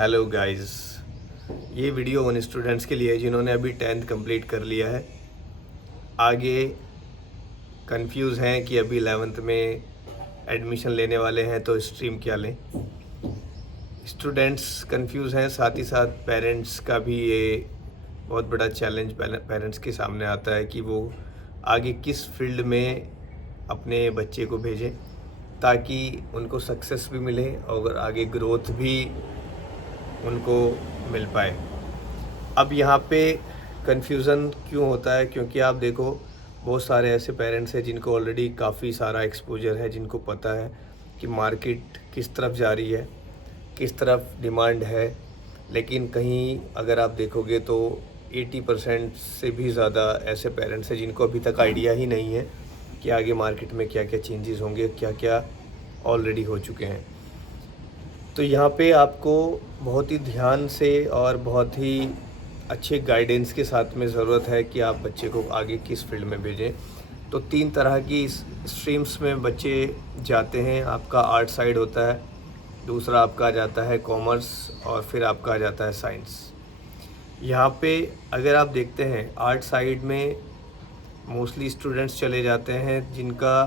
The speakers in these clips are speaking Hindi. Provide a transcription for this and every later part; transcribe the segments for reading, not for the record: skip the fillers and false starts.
हेलो गाइस, ये वीडियो उन स्टूडेंट्स के लिए है जिन्होंने अभी 10th कंप्लीट कर लिया है। आगे कंफ्यूज हैं कि अभी 11th में एडमिशन लेने वाले हैं तो स्ट्रीम क्या लें। स्टूडेंट्स कंफ्यूज हैं, साथ ही साथ पेरेंट्स का भी ये बहुत बड़ा चैलेंज पेरेंट्स के सामने आता है कि वो आगे किस फील्ड में अपने बच्चे को भेजें ताकि उनको सक्सेस भी मिले और आगे ग्रोथ भी उनको मिल पाए। अब यहाँ पे कन्फ्यूज़न क्यों होता है? क्योंकि आप देखो, बहुत सारे ऐसे पेरेंट्स हैं जिनको ऑलरेडी काफ़ी सारा एक्सपोजर है, जिनको पता है कि मार्केट किस तरफ जा रही है, किस तरफ डिमांड है। लेकिन कहीं अगर आप देखोगे तो 80% से भी ज़्यादा ऐसे पेरेंट्स हैं जिनको अभी तक आइडिया ही नहीं है कि आगे मार्केट में क्या क्या चेंजेस होंगे, क्या क्या ऑलरेडी हो चुके हैं। तो यहाँ पे आपको बहुत ही ध्यान से और बहुत ही अच्छे गाइडेंस के साथ में ज़रूरत है कि आप बच्चे को आगे किस फील्ड में भेजें। तो 3 तरह की स्ट्रीम्स में बच्चे जाते हैं। आपका आर्ट साइड होता है, दूसरा आपका आ जाता है कॉमर्स और फिर आपका आ जाता है साइंस। यहाँ पे अगर आप देखते हैं आर्ट साइड में मोस्टली स्टूडेंट्स चले जाते हैं जिनका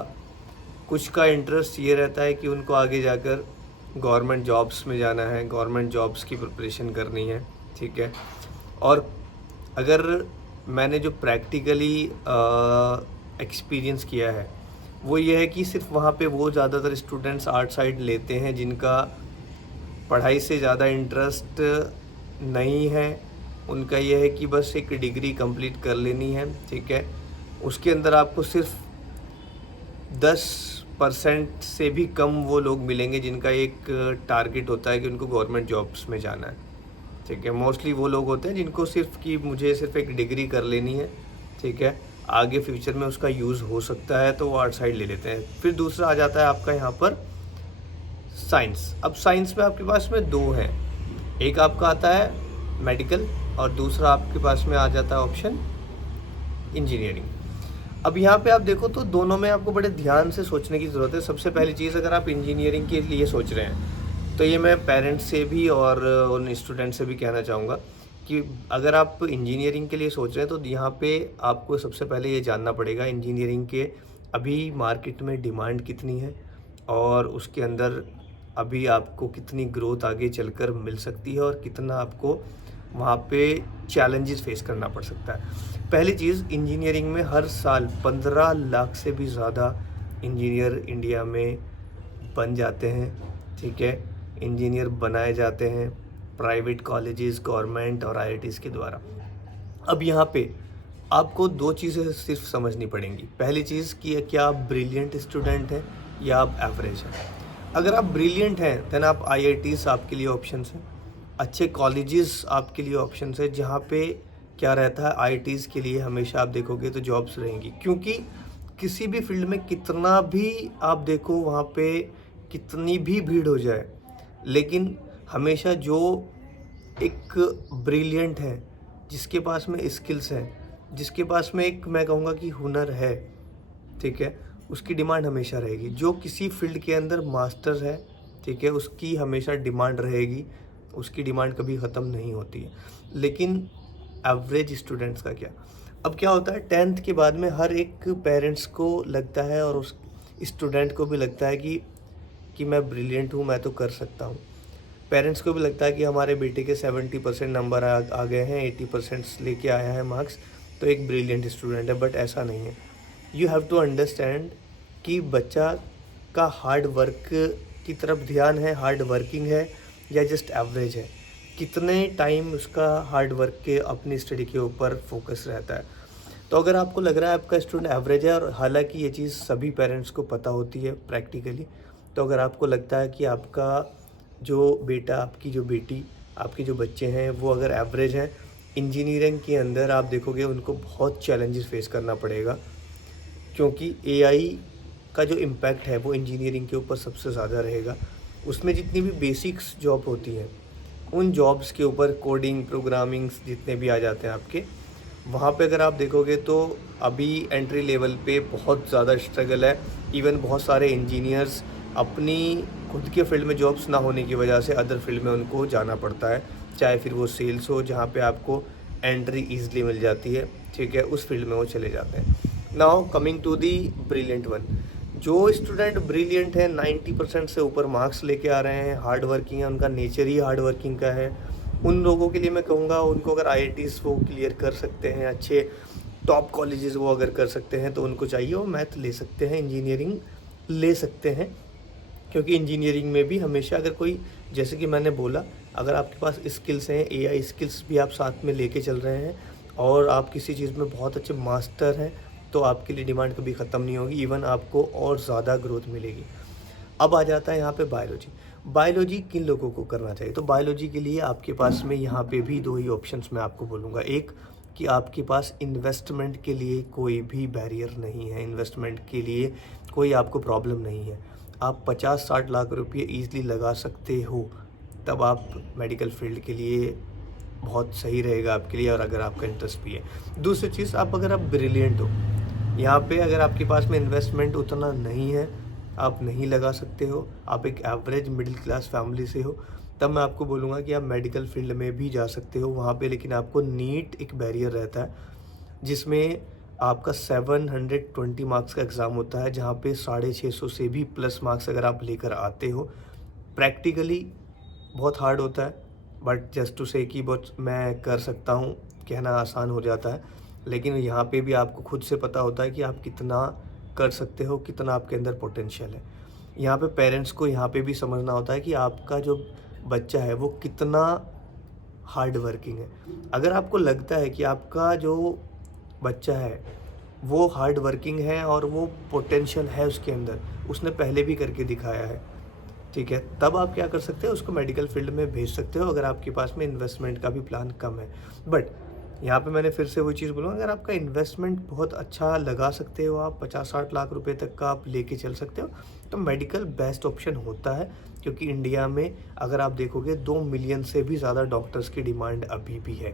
कुछ का इंटरेस्ट ये रहता है कि उनको आगे जाकर गवर्नमेंट जॉब्स में जाना है, गवर्नमेंट जॉब्स की प्रिपरेशन करनी है, ठीक है। और अगर मैंने जो प्रैक्टिकली एक्सपीरियंस किया है वो ये है कि सिर्फ वहाँ पे वो ज़्यादातर स्टूडेंट्स आर्ट साइड लेते हैं जिनका पढ़ाई से ज़्यादा इंटरेस्ट नहीं है। उनका ये है कि बस एक डिग्री कंप्लीट कर लेनी है, ठीक है। उसके अंदर आपको सिर्फ 10% से भी कम वो लोग मिलेंगे जिनका एक टारगेट होता है कि उनको गवर्नमेंट जॉब्स में जाना है, ठीक है। मोस्टली वो लोग होते हैं जिनको सिर्फ कि मुझे सिर्फ एक डिग्री कर लेनी है, ठीक है, आगे फ्यूचर में उसका यूज़ हो सकता है, तो वो आर्ट साइड ले लेते हैं। फिर दूसरा आ जाता है आपका यहाँ पर साइंस। अब साइंस में आपके पास में 2 हैं, एक आपका आता है मेडिकल और दूसरा आपके पास में आ जाता है ऑप्शन इंजीनियरिंग। अब यहाँ पे आप देखो तो दोनों में आपको बड़े ध्यान से सोचने की ज़रूरत है। सबसे पहली चीज़, अगर आप इंजीनियरिंग के लिए सोच रहे हैं तो ये मैं पेरेंट्स से भी और उन स्टूडेंट से भी कहना चाहूँगा कि अगर आप इंजीनियरिंग के लिए सोच रहे हैं तो यहाँ पे आपको सबसे पहले ये जानना पड़ेगा इंजीनियरिंग के अभी मार्केट में डिमांड कितनी है और उसके अंदर अभी आपको कितनी ग्रोथ आगे चलकर मिल सकती है और कितना आपको वहाँ पे चैलेंजेस फेस करना पड़ सकता है। पहली चीज़, इंजीनियरिंग में हर साल 15 लाख से भी ज़्यादा इंजीनियर इंडिया में बन जाते हैं, ठीक है। इंजीनियर बनाए जाते हैं प्राइवेट कॉलेजेस, गवर्नमेंट और आईआईटीज़ के द्वारा। अब यहाँ पे आपको 2 चीज़ें सिर्फ समझनी पड़ेंगी। पहली चीज़ कि क्या आप ब्रिलियंट स्टूडेंट हैं या आप एवरेज हैं। अगर आप ब्रिलियंट हैं देन आप आईआईटीज़ आपके लिए ऑप्शंस हैं, अच्छे कॉलेजेस आपके लिए ऑप्शंस है। जहाँ पे क्या रहता है, आईआईटीज़ के लिए हमेशा आप देखोगे तो जॉब्स रहेंगी, क्योंकि किसी भी फील्ड में कितना भी आप देखो वहाँ पे कितनी भी भीड़ हो जाए, लेकिन हमेशा जो एक ब्रिलियंट है, जिसके पास में स्किल्स हैं, जिसके पास में एक मैं कहूँगा कि हुनर है, ठीक है, उसकी डिमांड हमेशा रहेगी। जो किसी फील्ड के अंदर मास्टर है, ठीक है, उसकी हमेशा डिमांड रहेगी, उसकी डिमांड कभी ख़त्म नहीं होती है। लेकिन एवरेज स्टूडेंट्स का क्या? अब क्या होता है, 10th के बाद में हर एक पेरेंट्स को लगता है और उस स्टूडेंट को भी लगता है कि मैं ब्रिलियंट हूँ, मैं तो कर सकता हूँ। पेरेंट्स को भी लगता है कि हमारे बेटे के 70% नंबर आ गए हैं, 80% लेके आया है मार्क्स, तो एक ब्रिलियंट स्टूडेंट है। बट ऐसा नहीं है। यू हैव टू अंडरस्टैंड कि बच्चा का हार्ड वर्क की तरफ ध्यान है, हार्ड वर्किंग है या जस्ट एवरेज है, कितने टाइम उसका हार्ड वर्क के अपनी स्टडी के ऊपर फोकस रहता है। तो अगर आपको लग रहा है आपका स्टूडेंट एवरेज है, और हालांकि ये चीज़ सभी पेरेंट्स को पता होती है प्रैक्टिकली, तो अगर आपको लगता है कि आपका जो बेटा, आपकी जो बेटी, आपके जो बच्चे हैं वो अगर एवरेज हैं, इंजीनियरिंग के अंदर आप देखोगे उनको बहुत चैलेंजेस फेस करना पड़ेगा, क्योंकि एआई का जो इम्पैक्ट है वो इंजीनियरिंग के ऊपर सबसे ज़्यादा रहेगा। उसमें जितनी भी बेसिक्स जॉब होती हैं, उन जॉब्स के ऊपर कोडिंग, प्रोग्रामिंग्स जितने भी आ जाते हैं आपके, वहाँ पे अगर आप देखोगे तो अभी एंट्री लेवल पे बहुत ज़्यादा स्ट्रगल है। इवन बहुत सारे इंजीनियर्स अपनी खुद के फील्ड में जॉब्स ना होने की वजह से अदर फील्ड में उनको जाना पड़ता है, चाहे फिर वो सेल्स हो जहाँ पे आपको एंट्री ईजिली मिल जाती है, ठीक है, उस फील्ड में वो चले जाते हैं। Now coming to the brilliant one, जो स्टूडेंट ब्रिलियंट है 90% से ऊपर मार्क्स लेके आ रहे हैं, हार्ड वर्किंग है, उनका नेचर ही हार्ड वर्किंग का है, उन लोगों के लिए मैं कहूँगा उनको अगर IITs वो क्लियर कर सकते हैं, अच्छे टॉप कॉलेजेस वो अगर कर सकते हैं तो उनको चाहिए वो मैथ ले सकते हैं, इंजीनियरिंग ले सकते हैं, क्योंकि इंजीनियरिंग में भी हमेशा अगर कोई, जैसे कि मैंने बोला, अगर आपके पास स्किल्स हैं, AI स्किल्स भी आप साथ में लेके चल रहे हैं और आप किसी चीज़ में बहुत अच्छे मास्टर हैं, तो आपके लिए डिमांड कभी ख़त्म नहीं होगी, इवन आपको और ज़्यादा ग्रोथ मिलेगी। अब आ जाता है यहाँ पे बायोलॉजी किन लोगों को करना चाहिए। तो बायोलॉजी के लिए आपके पास में यहाँ पे भी 2 ही ऑप्शंस मैं आपको बोलूँगा। एक कि आपके पास इन्वेस्टमेंट के लिए कोई भी बैरियर नहीं है, इन्वेस्टमेंट के लिए कोई आपको प्रॉब्लम नहीं है, आप 50-60 लाख रुपये ईज़िली लगा सकते हो, तब आप मेडिकल फील्ड के लिए बहुत सही रहेगा आपके लिए, और अगर आपका इंटरेस्ट भी है। दूसरी चीज़, अगर आप ब्रिलियंट हो, यहाँ पे अगर आपके पास में इन्वेस्टमेंट उतना नहीं है, आप नहीं लगा सकते हो, आप एक एवरेज मिडिल क्लास फैमिली से हो, तब मैं आपको बोलूँगा कि आप मेडिकल फील्ड में भी जा सकते हो वहाँ पे, लेकिन आपको नीट एक बैरियर रहता है जिसमें आपका 720 मार्क्स का एग्ज़ाम होता है, जहाँ पे 650 से भी प्लस मार्क्स अगर आप लेकर आते हो। प्रैक्टिकली बहुत हार्ड होता है, बट जस्ट टू से कि बहुत मैं कर सकता हूँ कहना आसान हो जाता है, लेकिन यहाँ पे भी आपको खुद से पता होता है कि आप कितना कर सकते हो, कितना आपके अंदर पोटेंशियल है। यहाँ पे पेरेंट्स को यहाँ पे भी समझना होता है कि आपका जो बच्चा है वो कितना हार्ड वर्किंग है। अगर आपको लगता है कि आपका जो बच्चा है वो हार्ड वर्किंग है और वो पोटेंशियल है उसके अंदर, उसने पहले भी करके दिखाया है, ठीक है, तब आप क्या कर सकते हो, उसको मेडिकल फील्ड में भेज सकते हो अगर आपके पास में इन्वेस्टमेंट का भी प्लान कम है। बट यहाँ पे मैंने फिर से वही चीज़ बोलूँगा, अगर आपका इन्वेस्टमेंट बहुत अच्छा लगा सकते हो, आप 50-60 लाख रुपए तक का आप लेके चल सकते हो, तो मेडिकल बेस्ट ऑप्शन होता है, क्योंकि इंडिया में अगर आप देखोगे 2 मिलियन से भी ज़्यादा डॉक्टर्स की डिमांड अभी भी है,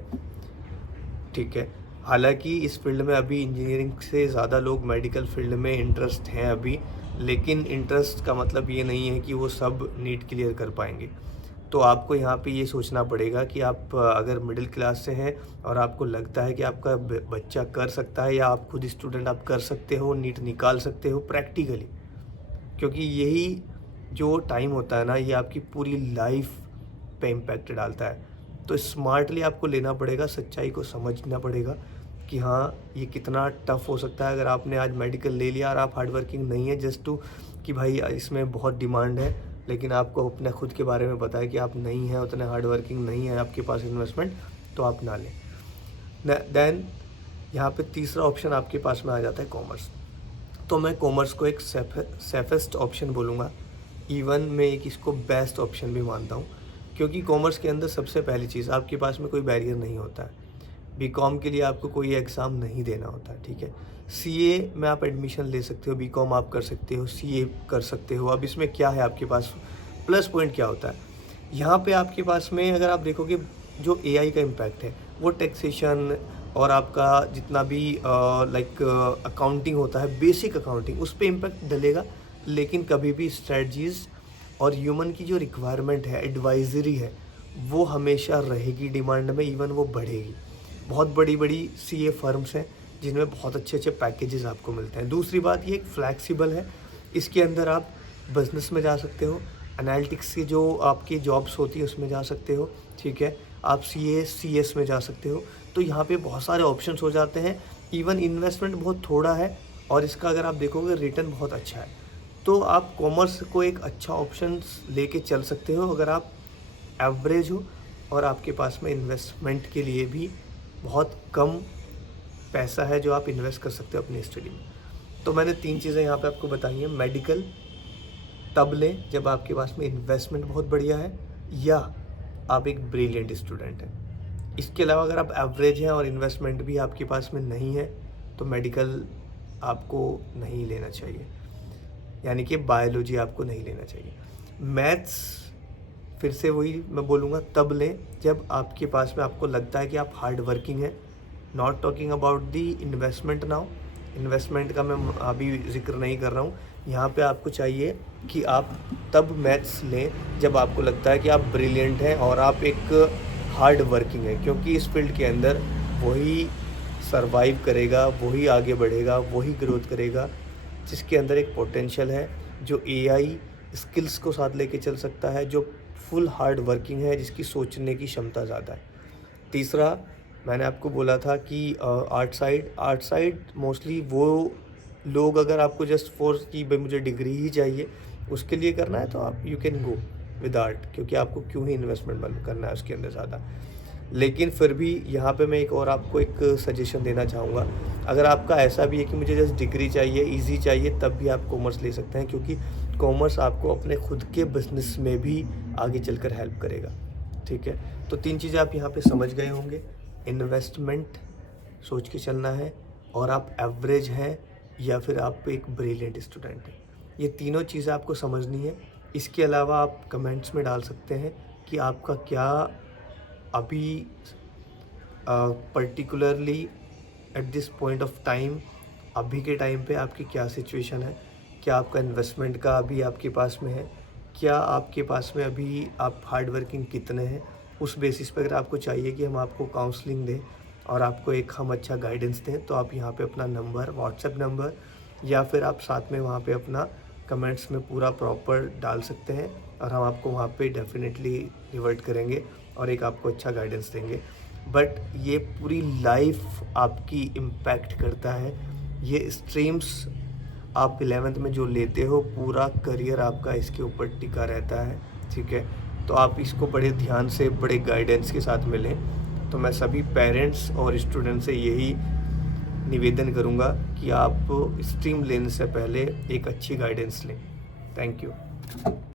ठीक है। हालांकि इस फील्ड में अभी इंजीनियरिंग से ज़्यादा लोग मेडिकल फील्ड में इंटरेस्ट हैं अभी, लेकिन इंटरेस्ट का मतलब ये नहीं है कि वो सब नीट क्लियर कर पाएंगे। तो आपको यहाँ पे ये सोचना पड़ेगा कि आप अगर मिडिल क्लास से हैं और आपको लगता है कि आपका बच्चा कर सकता है, या आप खुद स्टूडेंट आप कर सकते हो, नीट निकाल सकते हो प्रैक्टिकली, क्योंकि यही जो टाइम होता है ना, ये आपकी पूरी लाइफ पे इम्पैक्ट डालता है। तो स्मार्टली आपको लेना पड़ेगा, सच्चाई को समझना पड़ेगा कि हाँ ये कितना टफ़ हो सकता है। अगर आपने आज मेडिकल ले लिया और आप हार्ड वर्किंग नहीं है, जस्ट टू कि भाई इसमें बहुत डिमांड है, लेकिन आपको अपने खुद के बारे में पता है कि आप नहीं हैं उतने हार्ड वर्किंग, नहीं है आपके पास इन्वेस्टमेंट, तो आप ना लें। देन यहाँ पे तीसरा ऑप्शन आपके पास में आ जाता है कॉमर्स। तो मैं कॉमर्स को एक सेफेस्ट ऑप्शन बोलूँगा, इवन मैं एक इसको बेस्ट ऑप्शन भी मानता हूँ, क्योंकि कॉमर्स के अंदर सबसे पहली चीज़, आपके पास में कोई बैरियर नहीं होता है। बीकॉम के लिए आपको कोई एग्ज़ाम नहीं देना होता है, ठीक है। सीए में आप एडमिशन ले सकते हो, बीकॉम आप कर सकते हो, सीए कर सकते हो। अब इसमें क्या है आपके पास प्लस पॉइंट क्या होता है, यहाँ पे आपके पास में अगर आप देखोगे जो एआई का इम्पैक्ट है, वो टैक्सेशन और आपका जितना भी लाइक अकाउंटिंग होता है, बेसिक अकाउंटिंग, उस पर इम्पैक्ट डलेगा, लेकिन कभी भी स्ट्रेटजीज़ और ह्यूमन की जो रिक्वायरमेंट है, एडवाइजरी है, वो हमेशा रहेगी डिमांड में, इवन वो बढ़ेगी। बहुत बड़ी बड़ी सीए फर्म्स हैं जिनमें बहुत अच्छे अच्छे पैकेजेस आपको मिलते हैं। दूसरी बात, ये एक फ्लैक्सिबल है, इसके अंदर आप बिजनेस में जा सकते हो, एनालिटिक्स की जो आपकी जॉब्स होती है उसमें जा सकते हो, ठीक है, आप CS में जा सकते हो। तो यहाँ पे बहुत सारे ऑप्शंस हो जाते हैं, इवन इन्वेस्टमेंट बहुत थोड़ा है, और इसका अगर आप देखोगे रिटर्न बहुत अच्छा है। तो आप कॉमर्स को एक अच्छा ऑप्शन लेके चल सकते हो अगर आप एवरेज हो और आपके पास में इन्वेस्टमेंट के लिए भी बहुत कम पैसा है जो आप इन्वेस्ट कर सकते हो अपनी स्टडी में। तो मैंने 3 चीज़ें यहाँ पे आपको बताई हैं। मेडिकल तब लें जब आपके पास में इन्वेस्टमेंट बहुत बढ़िया है, या आप एक ब्रिलियंट स्टूडेंट हैं। इसके अलावा अगर आप एवरेज हैं और इन्वेस्टमेंट भी आपके पास में नहीं है, तो मेडिकल आपको नहीं लेना चाहिए, यानी कि बायोलॉजी आपको नहीं लेना चाहिए। मैथ्स फिर से वही मैं बोलूँगा, तब लें जब आपके पास में आपको लगता है कि आप हार्ड वर्किंग हैं। Not talking about the investment now, investment का मैं अभी जिक्र नहीं कर रहा हूँ। यहाँ पे आपको चाहिए कि आप तब मैथ्स लें जब आपको लगता है कि आप ब्रिलियंट हैं और आप एक हार्ड वर्किंग हैं, क्योंकि इस फील्ड के अंदर वही सरवाइव करेगा, वही आगे बढ़ेगा, वही ग्रोथ करेगा जिसके अंदर एक पोटेंशियल है, जो एआई स्किल्स को साथ लेके चल सकता है, जो फुल हार्ड वर्किंग है, जिसकी सोचने की क्षमता ज़्यादा है। तीसरा, मैंने आपको बोला था कि आर्ट साइड मोस्टली वो लोग, अगर आपको जस्ट फोर्स कि भाई मुझे डिग्री ही चाहिए उसके लिए करना है तो आप you can go with art, क्योंकि आपको क्यों ही इन्वेस्टमेंट बंद करना है उसके अंदर ज़्यादा। लेकिन फिर भी यहाँ पे मैं एक और आपको एक सजेशन देना चाहूँगा, अगर आपका ऐसा भी है कि मुझे जस्ट डिग्री चाहिए, इजी चाहिए, तब भी आप कॉमर्स ले सकते हैं, क्योंकि कॉमर्स आपको अपने खुद के बिजनेस में भी आगे चलकर हेल्प करेगा। ठीक है, तो 3 चीज़ें आप यहाँ पे समझ गए होंगे। इन्वेस्टमेंट सोच के चलना है, और आप एवरेज हैं या फिर आप एक ब्रिलियंट स्टूडेंट हैं, ये तीनों चीज़ें आपको समझनी है। इसके अलावा आप कमेंट्स में डाल सकते हैं कि आपका क्या अभी particularly at this point of time, अभी के टाइम पे आपकी क्या सिचुएशन है, क्या आपका इन्वेस्टमेंट का अभी आपके पास में है, क्या आपके पास में अभी आप हार्ड वर्किंग कितने हैं। उस बेसिस पे अगर आपको चाहिए कि हम आपको काउंसलिंग दें और आपको एक हम अच्छा गाइडेंस दें, तो आप यहाँ पे अपना नंबर, व्हाट्सएप नंबर, या फिर आप साथ में वहाँ पे अपना कमेंट्स में पूरा प्रॉपर डाल सकते हैं, और हम आपको वहाँ पे डेफिनेटली रिवर्ट करेंगे और एक आपको अच्छा गाइडेंस देंगे। बट ये पूरी लाइफ आपकी इम्पैक्ट करता है। ये स्ट्रीम्स आप 11th में जो लेते हो, पूरा करियर आपका इसके ऊपर टिका रहता है। ठीक है, तो आप इसको बड़े ध्यान से, बड़े गाइडेंस के साथ में लें। तो मैं सभी पेरेंट्स और स्टूडेंट से यही निवेदन करूँगा कि आप स्ट्रीम लेने से पहले एक अच्छी गाइडेंस लें। Thank you.